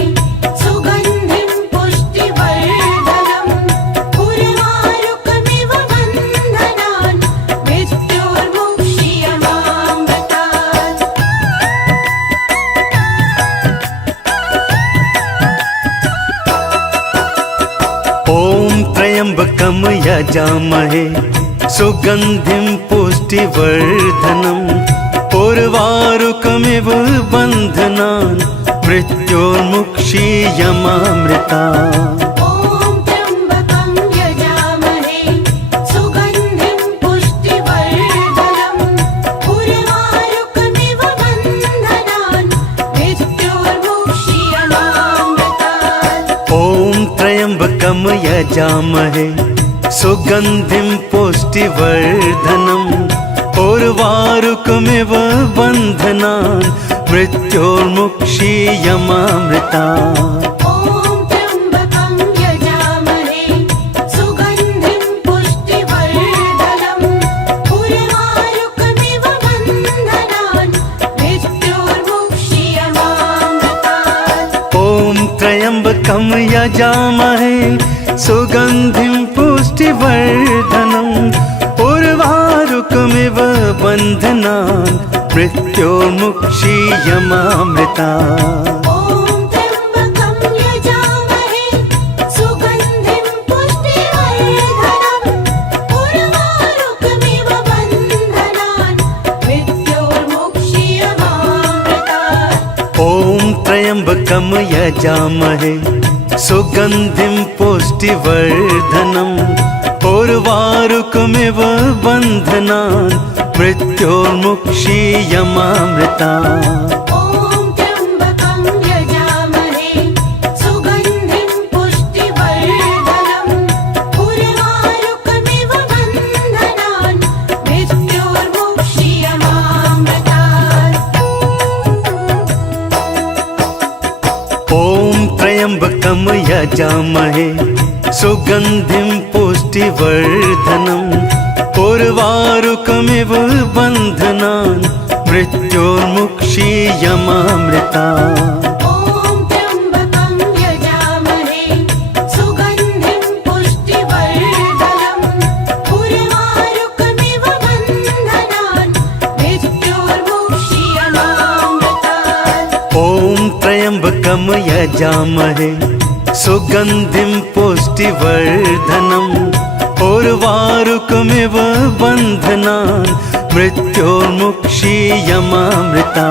सुगन्धिं पुष्टिवर्धनम् उर्वारुकमिव बन्धनान् मृत्योर्मुक्षीयमामृता ॐ त्र्यम्बकं यजामहे सुगन्धिं पुष्टिवर्धनम् उर्वारुकमिव बन्धनान् मृत्योर्मुक्षीयमामृतात् ॐ त्र्यम्बकं यजामहे सुगन्धिं पुष्टिवर्धनम् उर्वारुकमिव बन्धनान् मृत्योर्मुक्षीयमामृता ॐ त्र्यम्बकं यजामहे सुगन्धिं पुष्टिवर्धनम् उर्वारुकमिव बन्धनान् मृत्योर्मुक्षीयमामृतात् ॐ त्र्यम्बकं यजामहे सुगन्धिं पुष्टिवर्धनम् उर्वारुकमिव बन्धनान् मृत्योर्मुक्षीयमामृता ॐ त्र्यम्बकं यजामहे सुगन्धिं पुष्टिवर्धनम् उर्वारुकमिव बन्धनान् मृत्योर्मुक्षीयमामृतात् ॐ त्र्यम्बकं यजामहे सुगन्धिं पुष्टिवर्धनम् उर्वारुकमिव बन्धनान् मृत्योर्मुक्षीयमामृता ॐ त्र्यम्बकं यजामहे सुगन्धिं पुष्टिवर्धनम् उर्वारुकमिव बन्धनान् मृत्योर्मुक्षीयमामृतात् ॐ त्र्यम्बकं यजामहे सुगन्धिं पुष्टिवर्धनम् उर्वारुकमिव बन्धनान् मृत्योर्मुक्षीयमामृता ॐ त्र्यम्बकं यजामहे सुगन्धिं पुष्टिवर्धनम् उर्वारुकमिव बन्धनान् मृत्योर्मुक्षीयमामृतात् ॐ त्र्यम्बकं यजामहे सुगन्धिं पुष्टिवर्धनम् उर्वारुकमिव बन्धनान् मृत्योर्मुक्षीयमामृता ॐ त्र्यम्बकं यजामहे सुगन्धिं पुष्टिवर्धनम् उर्वारुकमिव बन्धनान् मृत्योर्मुक्षीयमामृतात् ॐ त्र्यम्बकं यजामहे सुगन्धिं पुष्टिवर्धनम् उर्वारुकमिव बन्धनान् मृत्योर्मुक्षीयमामृता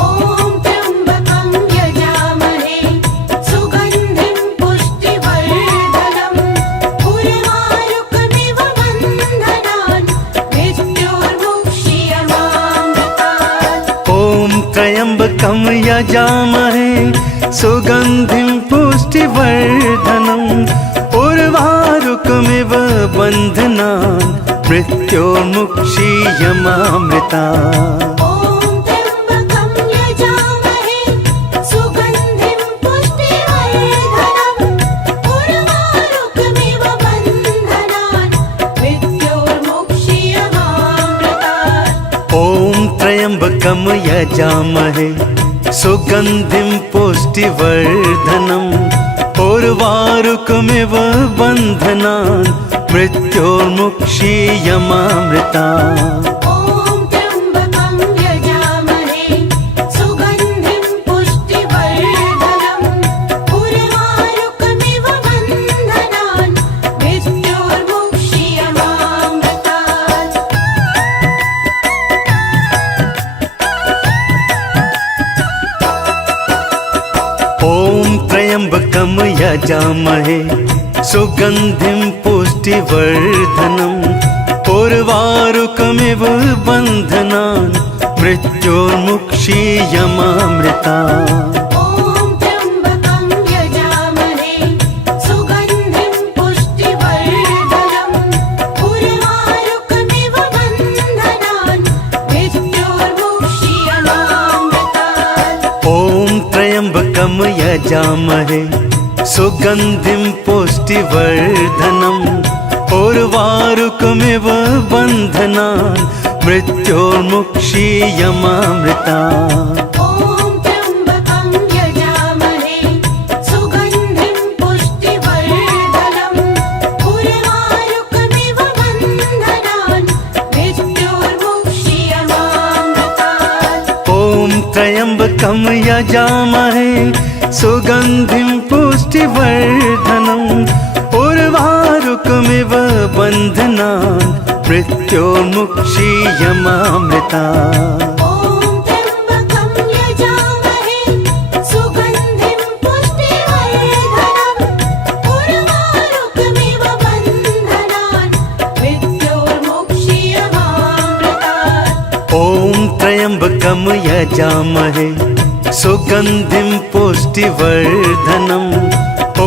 ॐ त्र्यम्बकं यजामहे सुगन्धिं पुष्टिवर्धनम् उर्वारुकमिव बन्धनान् मृत्योर्मुक्षीयमामृतात् ॐ त्र्यम्बकं यजामहे सुगन्धिं पुष्टिवर्धनम् उर्वारुकमिव बन्धनान् मृत्योर्मुक्षीयमामृता ॐ त्र्यम्बकं यजामहे सुगन्धिं पुष्टिवर्धनम् उर्वारुकमिव बन्धनान् मृत्योर्मुक्षीयमामृतात् ॐ त्र्यम्बकं यजामहे सुगन्धिं पुष्टिवर्धनम् उर्वारुकमिव बन्धनान् मृत्योर्मुक्षीयमामृता ॐ त्र्यम्बकं यजामहे सुगन्धिं पुष्टिवर्धनम् उर्वारुकमिव बन्धनान् मृत्योर्मुक्षीयमामृतात् ॐ त्र्यम्बकं यजामहे सुगन्धिं पुष्टिवर्धनम् उर्वारुकमिव बन्धनान् मृत्योर्मुक्षीयमामृता ॐ त्र्यम्बकं यजामहे सुगन्धिं पुष्टिवर्धनम् उर्वारुकमिव बन्धनान् मृत्योर्मुक्षीयमामृतात् ॐ त्र्यम्बकं यजामहे सुगन्धिं पुष्टिवर्धनम् उर्वारुकमिव बन्धनान् मृत्योर्मुक्षीयमामृता ॐ त्र्यम्बकं यजामहे सुगन्धिं पुष्टिवर्धनम् उर्वारुकमिव बन्धनान् मृत्योर्मुक्षीयमामृतात् ॐ त्र्यम्बकं यजामहे सुगन्धिं पुष्टिवर्धनम् उर्वारुकमिव बन्धनान् मृत्योर्मुक्षीयमामृता ॐ त्र्यम्बकं यजामहे सुगन्धिं पुष्टिवर्धनम्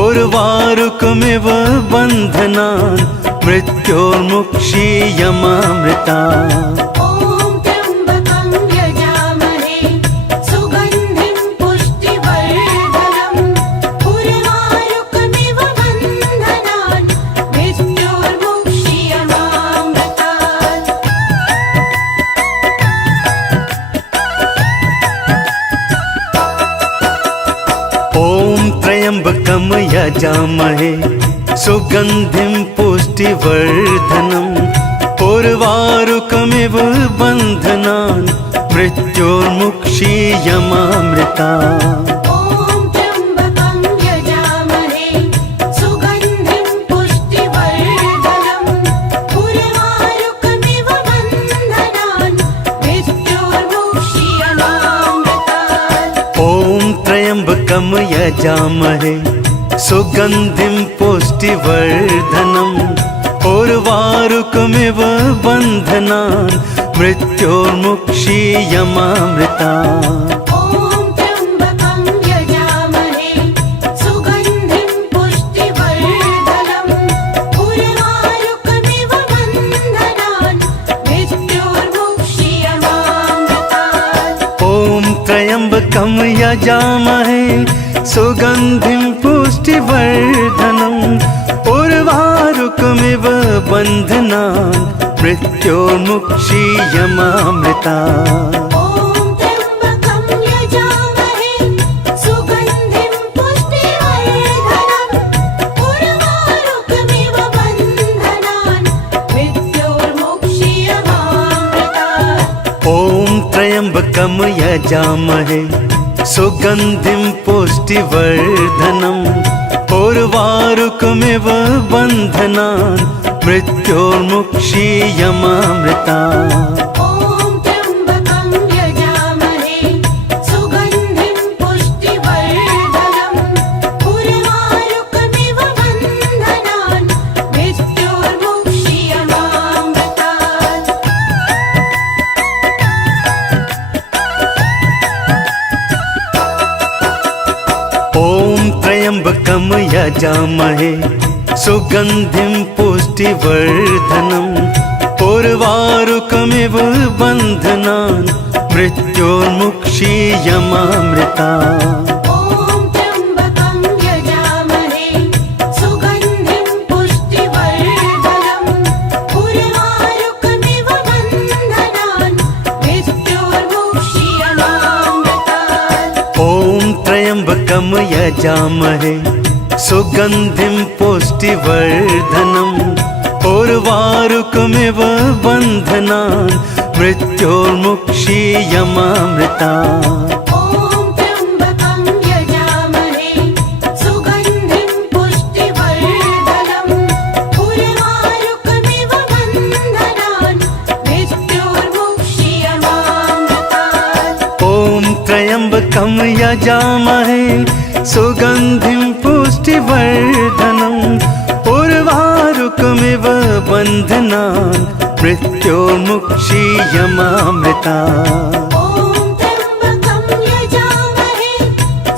उर्वारुकमिव बन्धनान् मृत्योर्मुक्षीयमामृतात् ॐ त्र्यम्बकं यजामहे सुगन्धिं पुष्टिवर्धनम् उर्वारुकमिव बन्धनान् मृत्योर्मुक्षीयमामृता ॐ त्र्यम्बकं यजामहे सुगन्धिं पुष्टिवर्धनम् उर्वारुकमिव बन्धनान् मृत्योर्मुक्षीयमामृतात् ॐ त्र्यम्बकं यजामहे सुगन्धिं पुष्टिवर्धनम् उर्वारुकमिव बन्धनान् मृत्योर्मुक्षीयमामृता ॐ त्र्यम्बकं यजामहे सुगन्धिं पुष्टिवर्धनम् उर्वारुकमिव बन्धनान् मृत्योर्मुक्षीयमामृतात् ॐ त्र्यम्बकं यजामहे सुगन्धिं पुष्टिवर्धनम् उर्वारुकमिव बन्धनान् मृत्योर्मुक्षीयमामृता ॐ त्र्यम्बकं यजामहे सुगन्धिं पुष्टिवर्धनम् उर्वारुकमिव बन्धनान् मृत्योर्मुक्षीयमामृतात् ॐ त्र्यम्बकं यजामहे सुगन्धिं पुष्टिवर्धनम् उर्वारुकमिव बन्धनान् मृत्योर्मुक्षीयमामृता ॐ त्र्यम्बकं यजामहे सुगन्धिं पुष्टिवर्धनम् उर्वारुकमिव बन्धनान् मृत्योर्मुक्षीयमामृतात् ॐ त्र्यम्बकं यजामहे सुगन्धिं पुष्टिवर्धनम् उर्वारुकमिव बन्धनान् मृत्योर्मुक्षीयमामृता ॐ त्र्यम्बकं यजामहे सुगन्धिं पुष्टिवर्धनम् उर्वारुकमिव बन्धनान् मृत्योर्मुक्षीयमामृतात् ॐ त्र्यम्बकं यजामहे सुगन्धिं पुष्टिवर्धनम् उर्वारुकमिव बन्धनान् मृत्योर्मुक्षीयमामृता ॐ त्र्यम्बकं यजामहे सुगन्धिं पुष्टिवर्धनम् उर्वारुकमिव बन्धनान् मृत्योर्मुक्षीयमामृतात् ॐ त्र्यम्बकं यजामहे सुगन्धिं पुष्टिवर्धनम् उर्वारुकमिव बन्धनान् मृत्योर्मुक्षीयमामृता ॐ त्र्यम्बकं यजामहे सुगन्धिं पुष्टिवर्धनम् उर्वारुकमिव बन्धनान् मृत्योर्मुक्षीयमामृतात् ॐ त्र्यम्बकं यजामहे सुगन्धिं पुष्टिवर्धनम् उर्वारुकमिव बन्धनान् मृत्योर्मुक्षीयमामृता ॐ त्र्यम्बकं यजामहे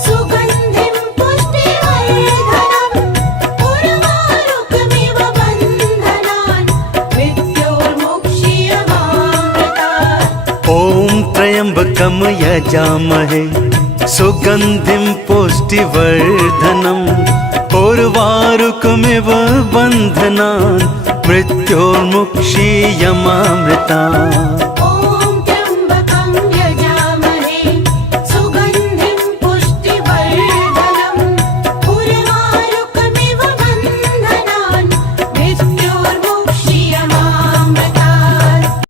सुगन्धिं पुष्टिवर्धनम् उर्वारुकमिव बन्धनान् मृत्योर्मुक्षीयमामृतात् ॐ त्र्यम्बकं यजामहे सुगन्धिं पुष्टिवर्धनम् उर्वारुकमिव बन्धनान् मृत्योर्मुक्षीयमामृता